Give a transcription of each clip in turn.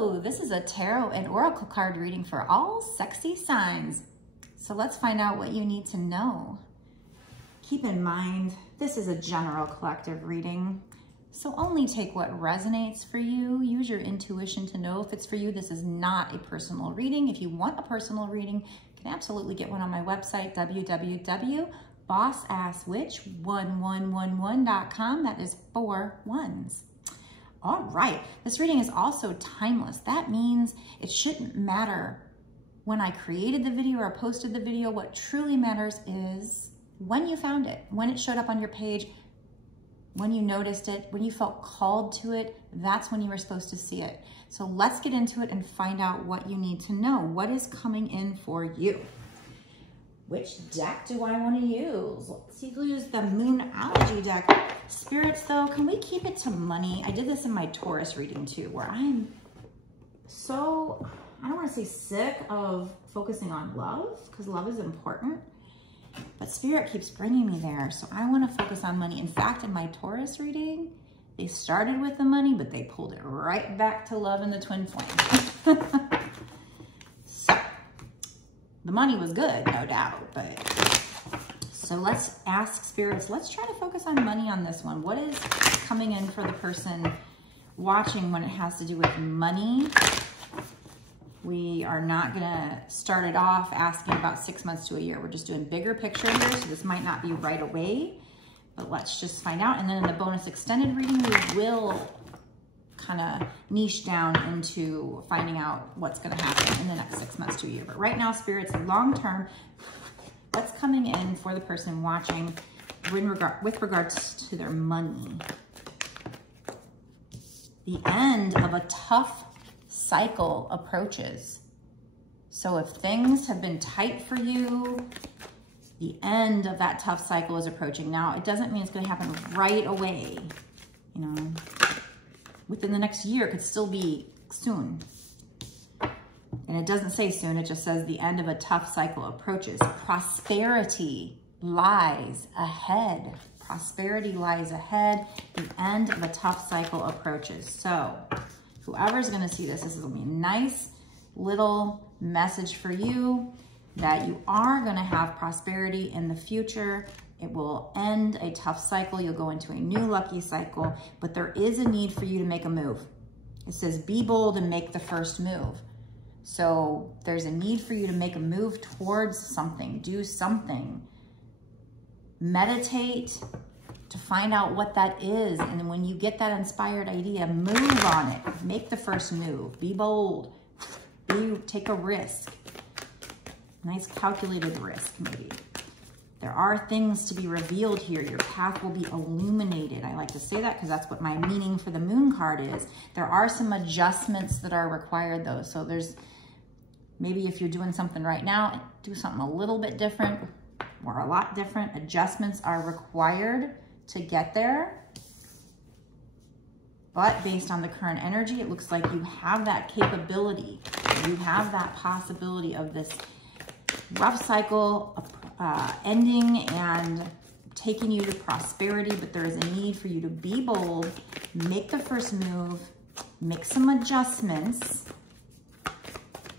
Hello, this is a tarot and oracle card reading for all sexy signs. So let's find out what you need to know. Keep in mind, this is a general collective reading, so only take what resonates for you. Use your intuition to know if it's for you. This is not a personal reading. If you want a personal reading, you can absolutely get one on my website, www.bossasswitch1111.com. That is 4 1s. All right, this reading is also timeless. That means it shouldn't matter when I created the video or posted the video. What truly matters is when you found it, when it showed up on your page, when you noticed it, when you felt called to it. That's when you were supposed to see it. So let's get into it and find out what you need to know. What is coming in for you? Which deck do I want to use? Let's use the Moonology deck. Spirits, though, can we keep it to money? I did this in my Taurus reading, too, where I'm so, I don't want to say sick of focusing on love, because love is important, but Spirit keeps bringing me there, so I want to focus on money. In fact, in my Taurus reading, they started with the money, but they pulled it right back to love and the twin flame. So, the money was good, no doubt, but so let's ask spirits, let's try to focus on money on this one. What is coming in for the person watching when it has to do with money? We are not gonna start it off asking about 6 months to a year. We're just doing bigger picture here, so this might not be right away, but let's just find out. And then in the bonus extended reading, we will kind of niche down into finding out what's going to happen in the next 6 months to a year. But right now, spirits, long term, what's coming in for the person watching with regards to their money? The end of a tough cycle approaches. So if things have been tight for you, the end of that tough cycle is approaching. Now, it doesn't mean it's going to happen right away, you know. Within the next year, it could still be soon. And it doesn't say soon, it just says the end of a tough cycle approaches. Prosperity lies ahead. Prosperity lies ahead. The end of a tough cycle approaches. So whoever's gonna see this, this is gonna be a nice little message for you that you are gonna have prosperity in the future. It will end a tough cycle. You'll go into a new lucky cycle, but there is a need for you to make a move. It says, be bold and make the first move. So there's a need for you to make a move towards something, do something. Meditate to find out what that is. And when you get that inspired idea, move on it. Make the first move. Be bold. Take a risk. Nice calculated risk, maybe. There are things to be revealed here. Your path will be illuminated. I like to say that because that's what my meaning for the moon card is. There are some adjustments that are required though. So there's, maybe if you're doing something right now, do something a little bit different or a lot different. Adjustments are required to get there. But based on the current energy, it looks like you have that capability. You have that possibility of this rough cycle ending and taking you to prosperity, but there is a need for you to be bold, make the first move, make some adjustments.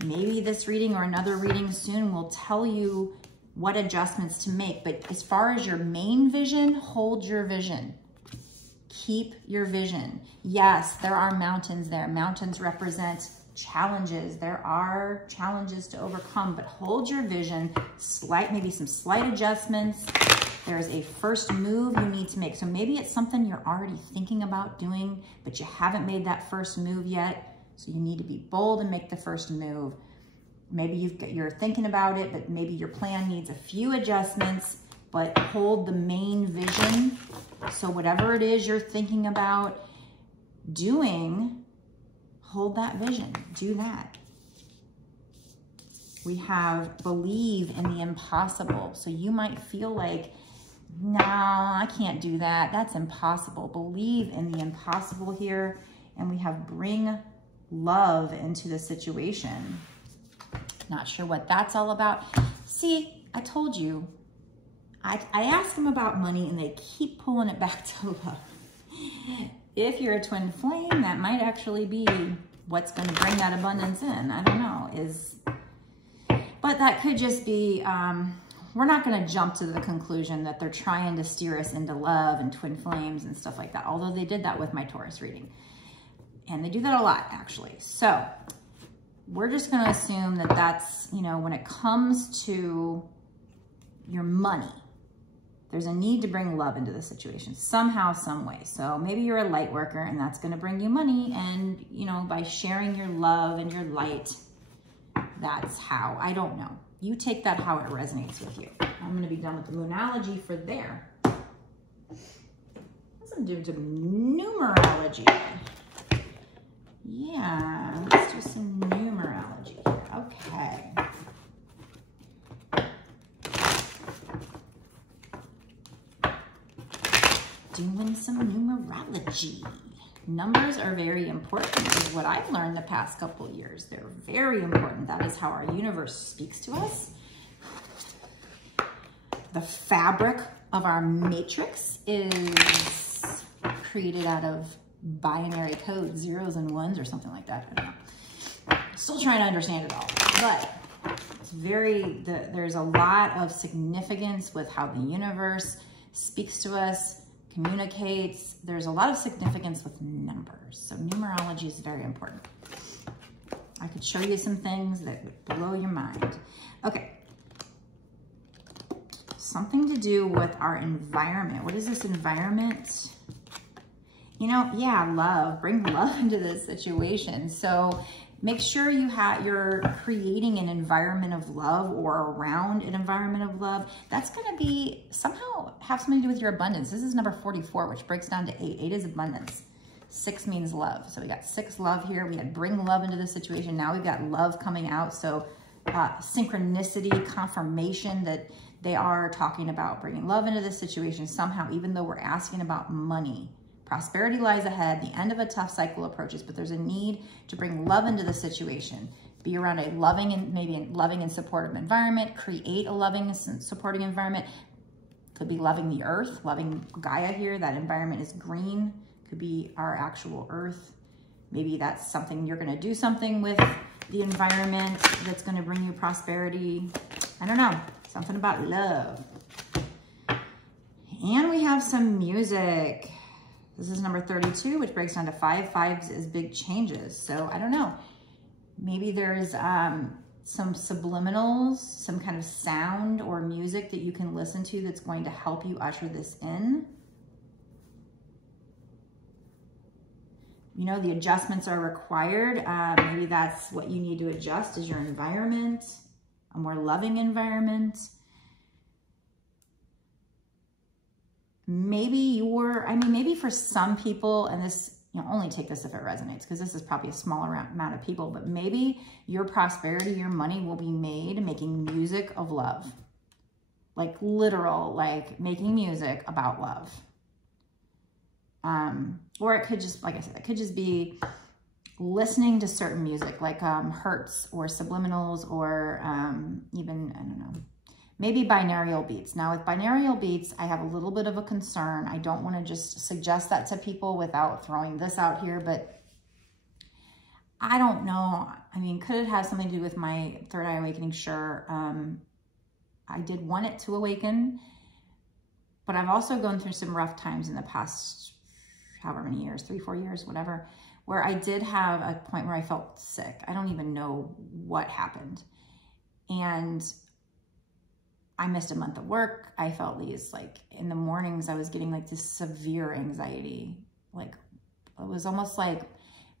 Maybe this reading or another reading soon will tell you what adjustments to make, but as far as your main vision, hold your vision. Keep your vision. Yes, there are mountains there. Mountains represent challenges. There are challenges to overcome, but hold your vision. Maybe some slight adjustments. There's a first move you need to make. So maybe it's something you're already thinking about doing, but you haven't made that first move yet. So you need to be bold and make the first move. Maybe you're thinking about it, but maybe your plan needs a few adjustments, but hold the main vision. So whatever it is you're thinking about doing, hold that vision, do that. We have believe in the impossible. So you might feel like, no, I can't do that. That's impossible. Believe in the impossible here. And we have bring love into the situation. Not sure what that's all about. See, I told you, I asked them about money and they keep pulling it back to love. If you're a twin flame, that might actually be what's going to bring that abundance in. I don't know. But that could just be, we're not going to jump to the conclusion that they're trying to steer us into love and twin flames and stuff like that. Although they did that with my Taurus reading. And they do that a lot, actually. So we're just going to assume that that's, you know, when it comes to your money, there's a need to bring love into the situation somehow, some way. So maybe you're a light worker and that's going to bring you money. And, you know, by sharing your love and your light, that's how. I don't know. You take that how it resonates with you. I'm going to be done with the moonology for there. Let's do some numerology. Yeah, let's do some numerology. Okay. Doing some numerology. Numbers are very important, is what I've learned the past couple of years. They're very important. That is how our universe speaks to us. The fabric of our matrix is created out of binary code, 0s and 1s or something like that. I don't know. Still trying to understand it all, but it's very, there's a lot of significance with how the universe speaks to us, communicates. There's a lot of significance with numbers. So numerology is very important. I could show you some things that would blow your mind. Okay. Something to do with our environment. What is this environment? You know, yeah, love. Bring love into this situation. So make sure you're creating an environment of love or around an environment of love. That's going to be somehow have something to do with your abundance. This is number 44, which breaks down to 8. 8 is abundance. 6 means love. So we got 6 love here. We had bring love into the situation. Now we've got love coming out. So synchronicity, confirmation that they are talking about bringing love into this situation somehow, even though we're asking about money. Prosperity lies ahead. The end of a tough cycle approaches, but there's a need to bring love into the situation. Be around a loving and maybe a loving and supportive environment. Create a loving and supporting environment. Could be loving the earth, loving Gaia here. That environment is green. Could be our actual earth. Maybe that's something you're going to do something with the environment that's going to bring you prosperity. I don't know. Something about love. And we have some music. This is number 32, which breaks down to 5. 5s is big changes. So I don't know. Maybe there's some subliminals, some kind of sound or music that you can listen to that's going to help you usher this in. You know, the adjustments are required. Maybe that's what you need to adjust is your environment, a more loving environment. Maybe maybe for some people, and this, you know, only take this if it resonates, because this is probably a smaller amount of people, but maybe your prosperity, your money will be made making music of love. Like literal, like making music about love. Or it could just, like I said, it could just be listening to certain music, like hertz or subliminals, or even, I don't know, maybe binaural beats. Now with binaural beats, I have a little bit of a concern. I don't want to just suggest that to people without throwing this out here, but I don't know. I mean, could it have something to do with my third eye awakening? Sure. I did want it to awaken, but I've also gone through some rough times in the past, however many years, 3, 4 years, whatever, where I did have a point where I felt sick. I don't even know what happened. And I missed a month of work. I felt these, like, in the mornings, I was getting like this severe anxiety. Like, it was almost like,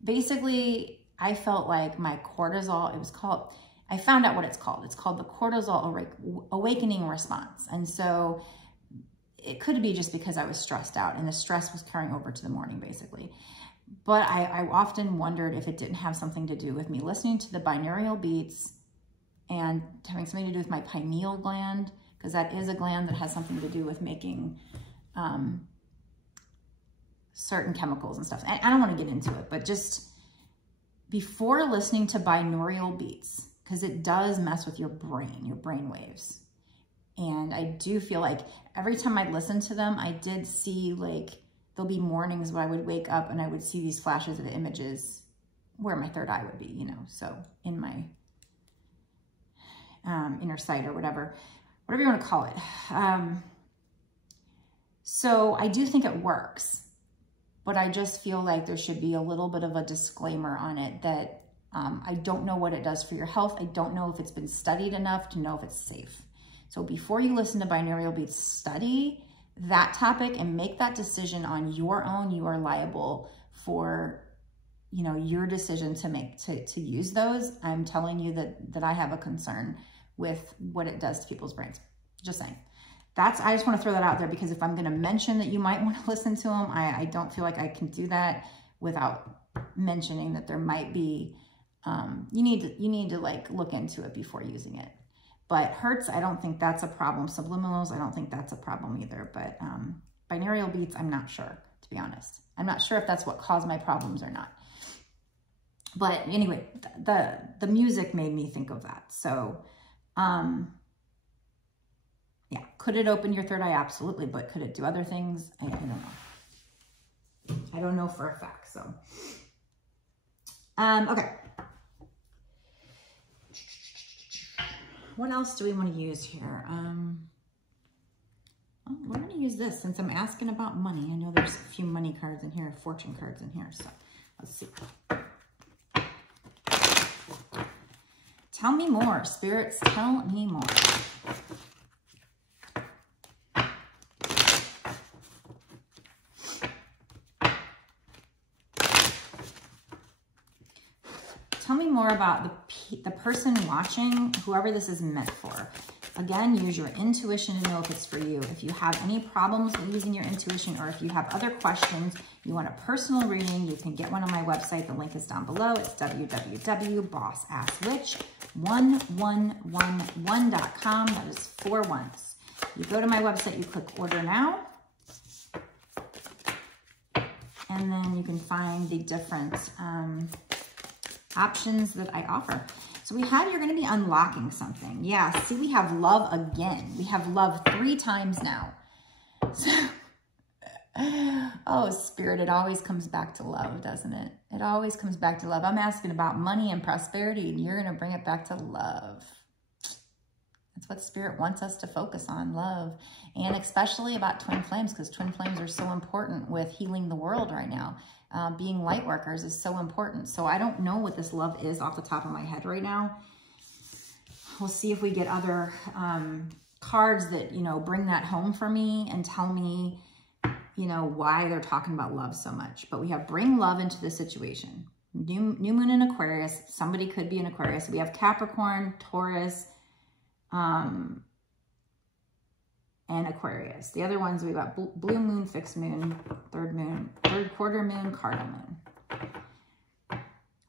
basically, I felt like my cortisol, it was called, I found out what it's called. It's called the cortisol awakening response. And so it could be just because I was stressed out and the stress was carrying over to the morning, basically. But I often wondered if it didn't have something to do with me listening to the binaural beats and having something to do with my pineal gland, because that is a gland that has something to do with making certain chemicals and stuff. I don't want to get into it, but just before listening to binaural beats, because it does mess with your brain waves. And I do feel like every time I listen to them, I did see, like, there'll be mornings where I would wake up and I would see these flashes of images where my third eye would be, you know, so in my inner sight or whatever you want to call it. So I do think it works, but I just feel like there should be a little bit of a disclaimer on it that I don't know what it does for your health. I don't know if it's been studied enough to know if it's safe. So before you listen to binaural beats, study that topic and make that decision on your own. You are liable for, you know, your decision to make, to use those. I'm telling you that I have a concern with what it does to people's brains. Just saying. I just want to throw that out there, because if I'm going to mention that you might want to listen to them, I don't feel like I can do that without mentioning that there might be, you need to like look into it before using it. But hertz, I don't think that's a problem. Subliminals, I don't think that's a problem either. But binaural beats, I'm not sure, to be honest. I'm not sure if that's what caused my problems or not. But anyway, the music made me think of that. So, yeah, could it open your third eye? Absolutely. But could it do other things? I don't know. I don't know for a fact. So, okay. What else do we want to use here? Oh, we're going to use this since I'm asking about money. I know there's a few money cards in here, fortune cards in here. So let's see. Tell me more, spirits. Tell me more. Tell me more about the person watching, whoever this is meant for. Again, use your intuition to know if it's for you. If you have any problems with using your intuition, or if you have other questions, you want a personal reading, you can get one on my website. The link is down below. It's www.bossasswitch1111.com. That is 4 ones. You go to my website, you click order now, and then you can find the different options that I offer. So we have, you're going to be unlocking something. Yeah, see, we have love again. We have love 3 times now. So, oh, Spirit, it always comes back to love, doesn't it? It always comes back to love. I'm asking about money and prosperity, and you're going to bring it back to love. That's what Spirit wants us to focus on, love. And especially about twin flames, because twin flames are so important with healing the world right now. Being light workers is so important. So I don't know what this love is off the top of my head right now. We'll see if we get other cards that, you know, bring that home for me and tell me, you know, why they're talking about love so much. But we have bring love into the situation. New moon in Aquarius. Somebody could be in Aquarius. We have Capricorn, Taurus, and Aquarius. The other ones, we've got blue moon, fixed moon, third quarter moon, cardinal moon.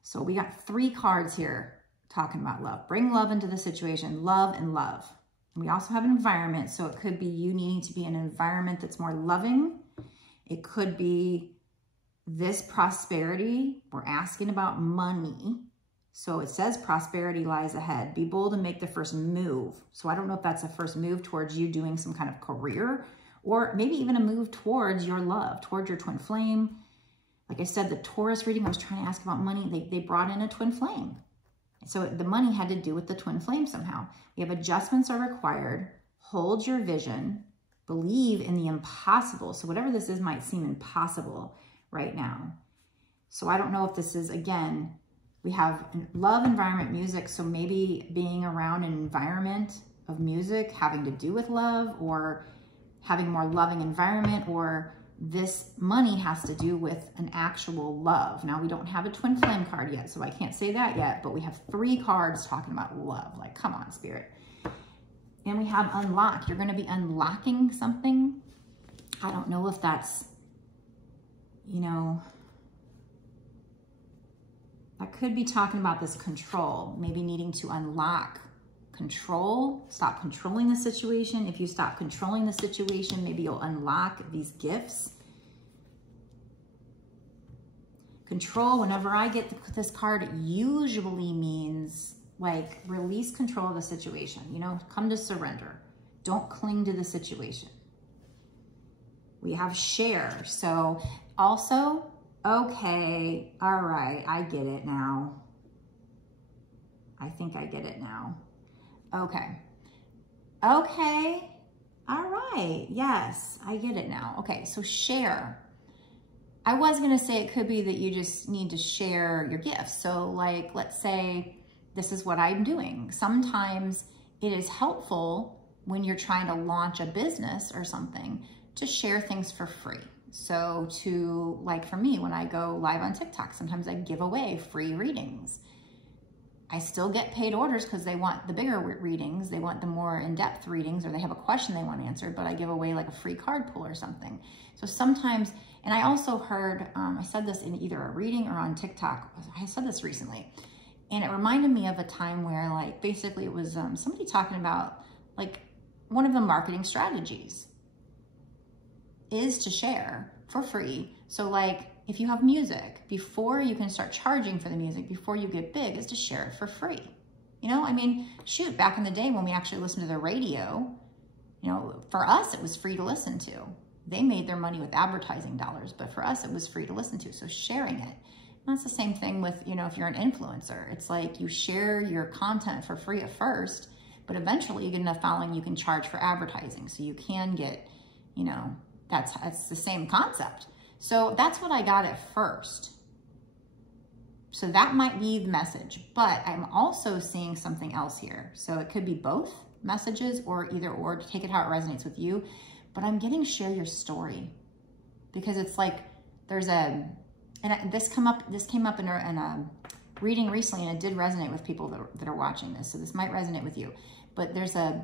So we got 3 cards here talking about love. Bring love into the situation, love and love. And we also have an environment. So it could be you needing to be in an environment that's more loving. It could be this prosperity. We're asking about money. So it says prosperity lies ahead. Be bold and make the first move. So I don't know if that's a first move towards you doing some kind of career, or maybe even a move towards your love, towards your twin flame. Like I said, the Taurus reading, I was trying to ask about money. They brought in a twin flame. So the money had to do with the twin flame somehow. We have adjustments are required. Hold your vision. Believe in the impossible. So whatever this is might seem impossible right now. So I don't know if this is, again, we have love, environment, music. So maybe being around an environment of music having to do with love, or having more loving environment, or this money has to do with an actual love. Now, we don't have a twin flame card yet, so I can't say that yet, but we have 3 cards talking about love. Like, come on, Spirit. And we have unlock. You're going to be unlocking something. I don't know if that's, you know, that could be talking about this control, maybe needing to unlock control, stop controlling the situation. If you stop controlling the situation, maybe you'll unlock these gifts. Control, whenever I get this card, it usually means like release control of the situation, you know, come to surrender. Don't cling to the situation. We have share. So also Okay, all right, I get it now. I think I get it now. Okay. Okay, all right, yes, I get it now. Okay, so share. I was gonna say it could be that you just need to share your gifts. So like, let's say this is what I'm doing. Sometimes it is helpful when you're trying to launch a business or something to share things for free. So to, like for me, when I go live on TikTok, sometimes I give away free readings. I still get paid orders because they want the bigger readings. They want the more in-depth readings, or they have a question they want answered, but I give away like a free card pull or something. So sometimes, and I also heard, I said this in either a reading or on TikTok. I said this recently, and it reminded me of a time where like, basically it was somebody talking about like one of the marketing strategies is to share for free. So like if you have music, before you can start charging for the music, before you get big, is to share it for free. You know, I mean, shoot, back in the day when we actually listened to the radio, you know, for us, it was free to listen to. They made their money with advertising dollars, but for us, it was free to listen to. So sharing it. And that's the same thing with, you know, if you're an influencer, it's like you share your content for free at first, but eventually you get enough following, you can charge for advertising. So you can get, you know, that's the same concept. So that's what I got at first. So that might be the message, but I'm also seeing something else here. So it could be both messages or either or, take it how it resonates with you. But I'm getting share your story, because it's like there's a, and this came up in a reading recently, and it did resonate with people that are watching this. So this might resonate with you, but there's a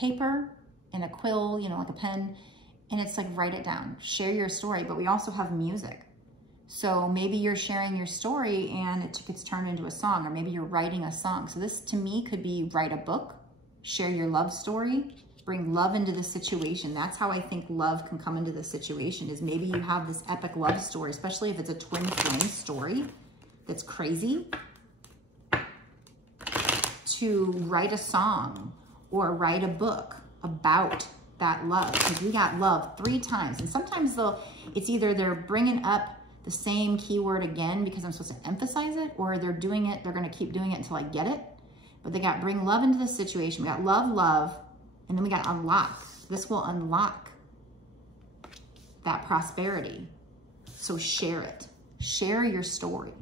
paper and a quill, you know, like a pen, and it's like, write it down, share your story. But we also have music. So maybe you're sharing your story and it gets turned into a song, or maybe you're writing a song. So this to me could be write a book, share your love story, bring love into the situation. That's how I think love can come into the situation, is maybe you have this epic love story, especially if it's a twin flame story that's crazy, to write a song or write a book about that love, because we got love 3 times. And sometimes it's either they're bringing up the same keyword again because I'm supposed to emphasize it, or they're doing it, they're going to keep doing it until I get it. But they got bring love into the situation. We got love, love, and then we got unlock. This will unlock that prosperity. So share it. Share your story.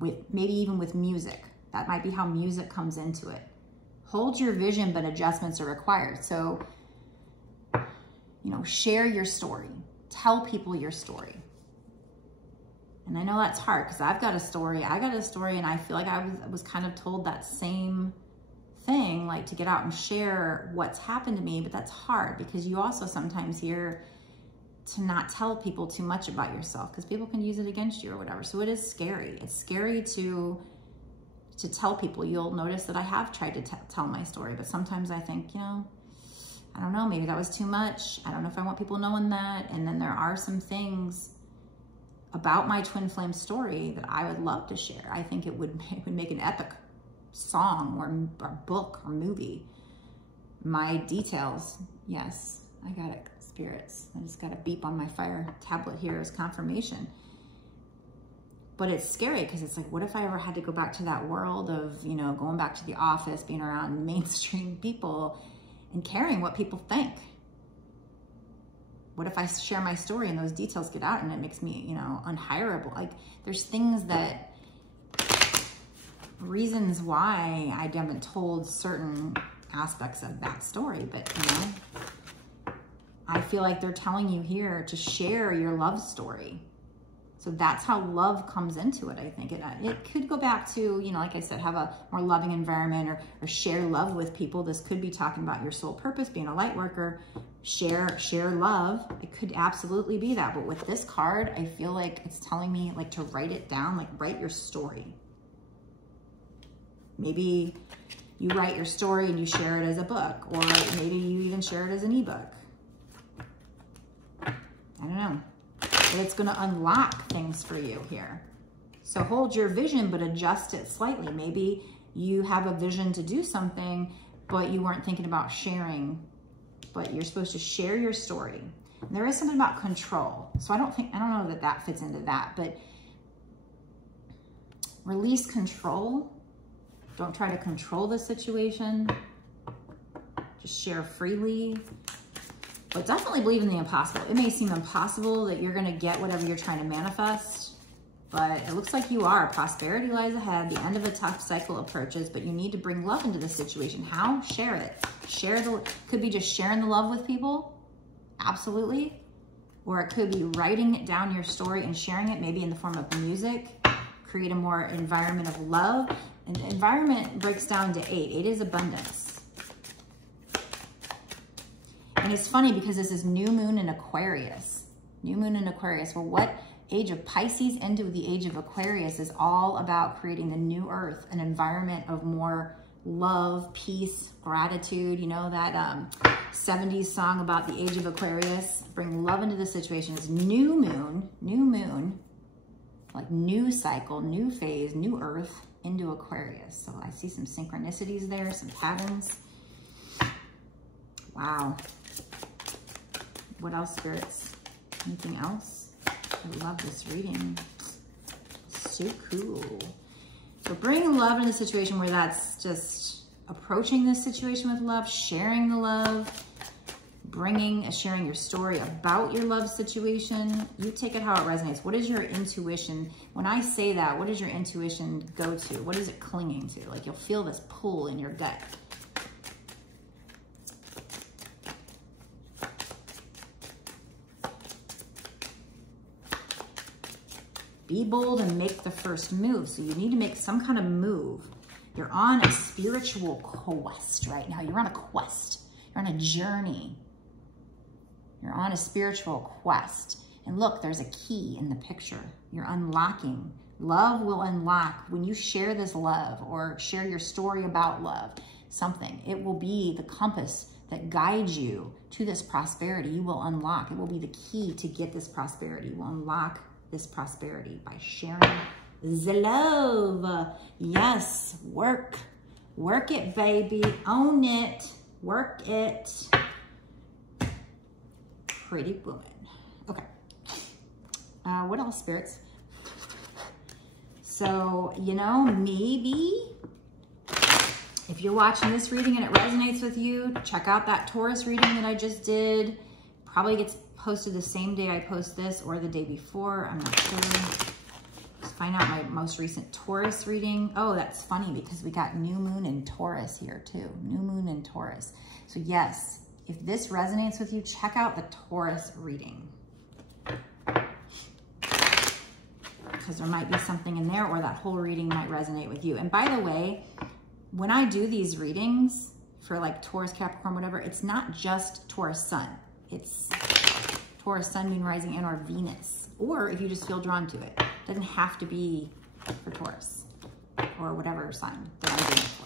Maybe even with music. That might be how music comes into it. Hold your vision, but adjustments are required. So, you know, share your story. Tell people your story. And I know that's hard because I've got a story. I got a story, and I feel like I was kind of told that same thing, like to get out and share what's happened to me, but that's hard because you also sometimes hear to not tell people too much about yourself because people can use it against you or whatever. So it is scary. It's scary to tell people. You'll notice that I have tried to tell my story, but sometimes I think, you know, I don't know, maybe that was too much. I don't know if I want people knowing that. And then there are some things about my twin flame story that I would love to share. I think it would make an epic song or book or movie. My details, yes, I got it, spirits. I just got a beep on my fire tablet here as confirmation. But it's scary because it's like, what if I ever had to go back to that world of, you know, going back to the office, being around mainstream people and caring what people think? What if I share my story and those details get out and it makes me, you know, unhireable? Like, there's things that, reasons why I haven't told certain aspects of that story, but, you know, I feel like they're telling you here to share your love story. So that's how love comes into it, I think. It could go back to, you know, like I said, have a more loving environment or share love with people. This could be talking about your soul purpose, being a light worker, share love. It could absolutely be that. But with this card, I feel like it's telling me like to write it down, like write your story. Maybe you write your story and you share it as a book, or maybe you even share it as an ebook. I don't know. But it's going to unlock things for you here. So hold your vision, but adjust it slightly. Maybe you have a vision to do something, but you weren't thinking about sharing, but you're supposed to share your story. There is something about control. So I don't know that that fits into that, but release control. Don't try to control the situation. Just share freely. But definitely believe in the impossible. It may seem impossible that you're gonna get whatever you're trying to manifest, but it looks like you are. Prosperity lies ahead. The end of a tough cycle approaches, but you need to bring love into the situation. How? Share it. Could be just sharing the love with people. Absolutely. Or it could be writing it down, your story, and sharing it, maybe in the form of music. Create a more environment of love. And the environment breaks down to 8. 8 is abundance. And it's funny because this is new moon in Aquarius. New moon in Aquarius. Well, what age of Pisces into the age of Aquarius is all about creating the new earth, an environment of more love, peace, gratitude. You know that 70s song about the age of Aquarius? Bring love into the situation. It's new moon, like new cycle, new phase, new earth into Aquarius. So I see some synchronicities there, some patterns. Wow. What else, spirits? Anything else? I love this reading. So cool. So bring love in the situation where that's just approaching this situation with love, sharing the love, sharing your story about your love situation. You take it how it resonates. What is your intuition? When I say that, what does your intuition go to? What is it clinging to? Like you'll feel this pull in your gut. Be bold and make the first move. So you need to make some kind of move. You're on a spiritual quest right now. You're on a quest. You're on a journey. You're on a spiritual quest. And look, there's a key in the picture. You're unlocking. Love will unlock. When you share this love or share your story about love, something, it will be the compass that guides you to this prosperity. You will unlock. It will be the key to get this prosperity. You will unlock this prosperity by sharing the love. Yes, work it, baby, own it, work it. Pretty woman. Okay, what else, spirits? So, you know, maybe if you're watching this reading and it resonates with you, check out that Taurus reading that I just did. Probably gets posted the same day I post this or the day before. I'm not sure. Let's find out my most recent Taurus reading. Oh, that's funny because we got new moon in Taurus here too. New moon in Taurus. So yes, if this resonates with you, check out the Taurus reading. Because there might be something in there or that whole reading might resonate with you. And by the way, when I do these readings for like Taurus, Capricorn, whatever, it's not just Taurus sun. It's Taurus sun, moon, rising, and or Venus. Or if you just feel drawn to it. It doesn't have to be for Taurus or whatever sign that I'm doing it for.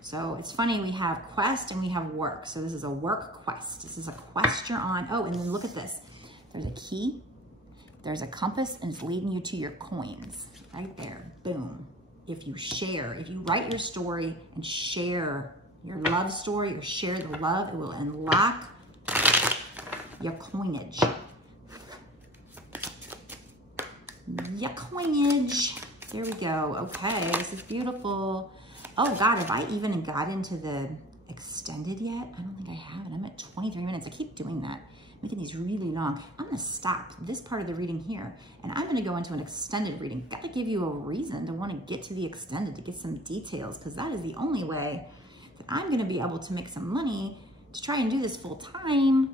So it's funny, we have quest and we have work. So this is a work quest. This is a quest you're on. Oh, and then look at this. There's a key, there's a compass, and it's leading you to your coins. Right there, boom. If you share, if you write your story and share your love story or share the love, it will unlock your coinage. Your coinage. There we go. Okay, this is beautiful. Oh God, have I even got into the extended yet? I don't think I haven't. I'm at 23 minutes. I keep doing that, making these really long. I'm gonna stop this part of the reading here and I'm gonna go into an extended reading. Gotta give you a reason to wanna get to the extended, to get some details, because that is the only way that I'm gonna be able to make some money to try and do this full time.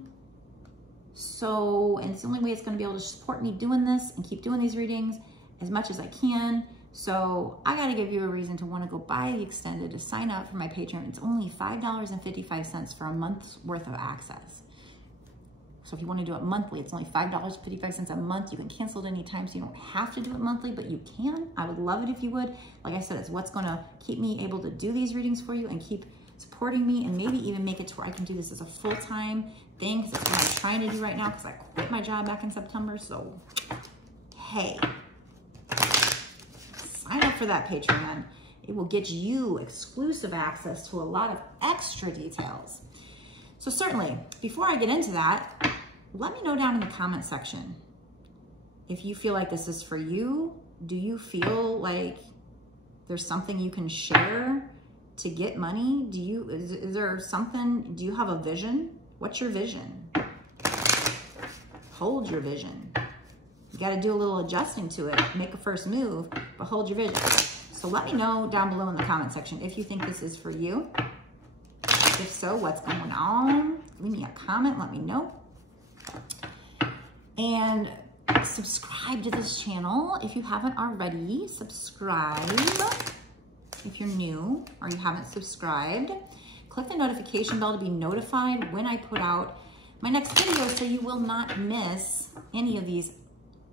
So, and it's the only way it's going to be able to support me doing this and keep doing these readings as much as I can. So I got to give you a reason to want to go buy the extended, to sign up for my Patreon. It's only $5.55 for a month's worth of access. So if you want to do it monthly, it's only $5.55 a month. You can cancel it anytime, so you don't have to do it monthly, but you can. I would love it if you would. Like I said, it's what's going to keep me able to do these readings for you and keep supporting me, and maybe even make it to where I can do this as a full-time thing, because that's what I'm trying to do right now, because I quit my job back in September. So hey, sign up for that Patreon. It will get you exclusive access to a lot of extra details. So certainly, before I get into that, let me know down in the comment section if you feel like this is for you. Do you feel like there's something you can share to get money? Is there something, do you have a vision? What's your vision? Hold your vision. You got to do a little adjusting to it, make a first move, but hold your vision. So let me know down below in the comment section if you think this is for you. If so, what's going on? Leave me a comment, let me know. And subscribe to this channel if you haven't already. Subscribe if you're new or you haven't subscribed. Click the notification bell to be notified when I put out my next video so you will not miss any of these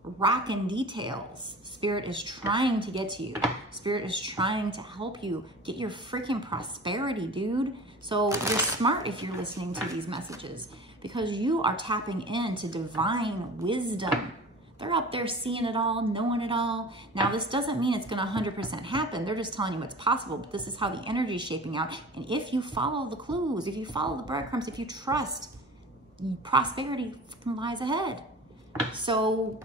rockin' details. Spirit is trying to get to you. Spirit is trying to help you get your freaking prosperity, dude. So you're smart if you're listening to these messages because you are tapping into divine wisdom. They're up there seeing it all, knowing it all. Now, this doesn't mean it's going to 100% happen. They're just telling you what's possible, but this is how the energy is shaping out. And if you follow the clues, if you follow the breadcrumbs, if you trust, prosperity lies ahead. So,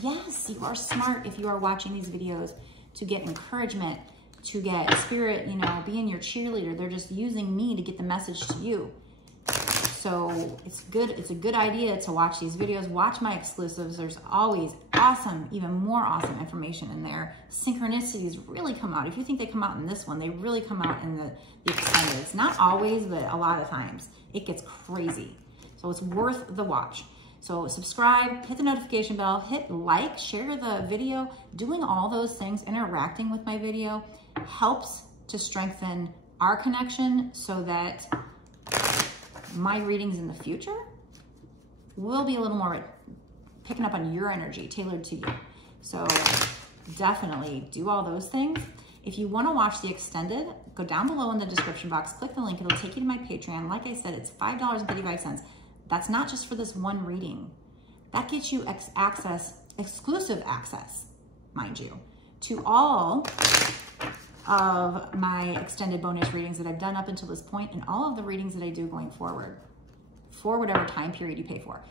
yes, you are smart if you are watching these videos to get encouragement, to get spirit, you know, being your cheerleader. They're just using me to get the message to you. So it's good. It's a good idea to watch these videos. Watch my exclusives. There's always awesome, even more awesome information in there. Synchronicities really come out. If you think they come out in this one, they really come out in the extendeds. Not always, but a lot of times. It gets crazy. So it's worth the watch. So subscribe, hit the notification bell, hit like, share the video. Doing all those things, interacting with my video, helps to strengthen our connection so that my readings in the future will be a little more picking up on your energy, tailored to you. So definitely do all those things. If you want to watch the extended, go down below in the description box, click the link. It'll take you to my Patreon. Like I said, it's $5.35. That's not just for this one reading. That gets you exclusive access, mind you, to all of my extended bonus readings that I've done up until this point and all of the readings that I do going forward for whatever time period you pay for.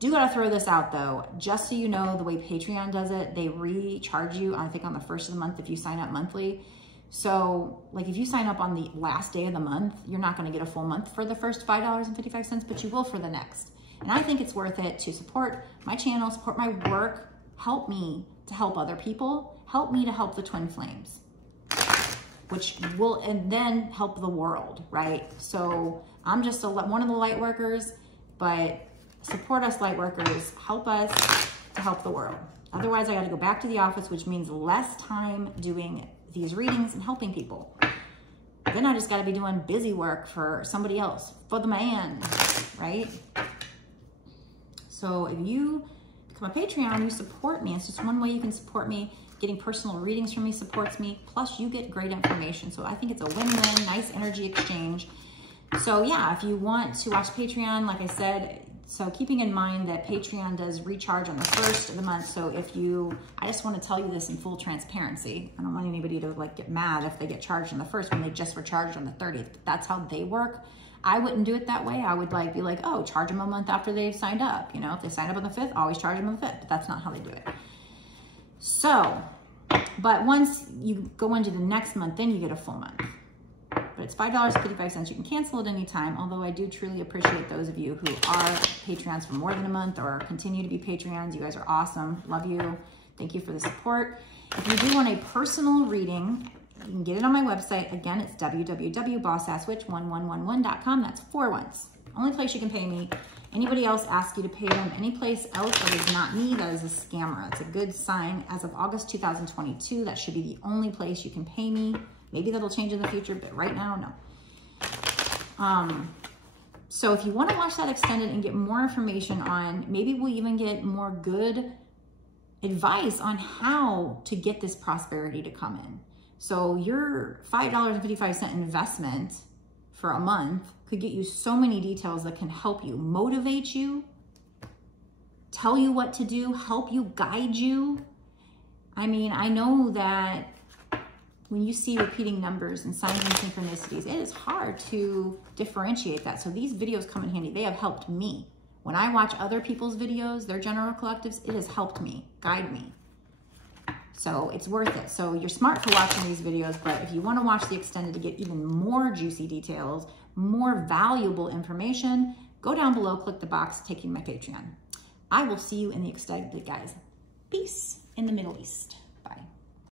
Do gotta throw this out though, just so you know the way Patreon does it, they recharge you, I think on the first of the month if you sign up monthly. So like if you sign up on the last day of the month, you're not gonna get a full month for the first $5.55, but you will for the next. And I think it's worth it to support my channel, support my work, help me to help other people, help me to help the twin flames, which will, and then help the world, right? So I'm just one of the light workers, but support us light workers, help us to help the world. Otherwise I gotta go back to the office, which means less time doing these readings and helping people. Then I just gotta be doing busy work for somebody else, for the man, right? So if you become a Patreon, you support me. It's just one way you can support me. Getting personal readings from me supports me. Plus you get great information. So I think it's a win-win, nice energy exchange. So yeah, if you want to watch Patreon, like I said, so keeping in mind that Patreon does recharge on the first of the month. So if you, I just want to tell you this in full transparency. I don't want anybody to like get mad if they get charged on the first when they just were charged on the 30th. But that's how they work. I wouldn't do it that way. I would like be like, oh, charge them a month after they've signed up. You know, if they signed up on the 5th, always charge them on the 5th. But that's not how they do it. So, but once you go into the next month, then you get a full month. But it's $5.55. You can cancel at any time, although I do truly appreciate those of you who are Patreons for more than a month or continue to be Patreons. You guys are awesome. Love you. Thank you for the support. If you do want a personal reading, you can get it on my website. Again, it's www.bossasswitch1111.com. That's 4 ones. Only place you can pay me. Anybody else asks you to pay them any place else that is not me, that is a scammer. It's a good sign. As of August 2022, that should be the only place you can pay me. Maybe that'll change in the future, but right now, no. So if you want to watch that extended and get more information on, maybe we'll even get more good advice on how to get this prosperity to come in. So your $5.55 investment for a month could get you so many details that can help you, motivate you, tell you what to do, help you, guide you. I mean, I know that when you see repeating numbers and signs and synchronicities, it is hard to differentiate that. So these videos come in handy. They have helped me, When I watch other people's videos, their general collectives, it has helped me, guide me. So it's worth it. So you're smart for watching these videos, but if you want to watch the extended to get even more juicy details, more valuable information, go down below, click the box, taking my Patreon. I will see you in the extended, guys. Peace in the Middle East. Bye.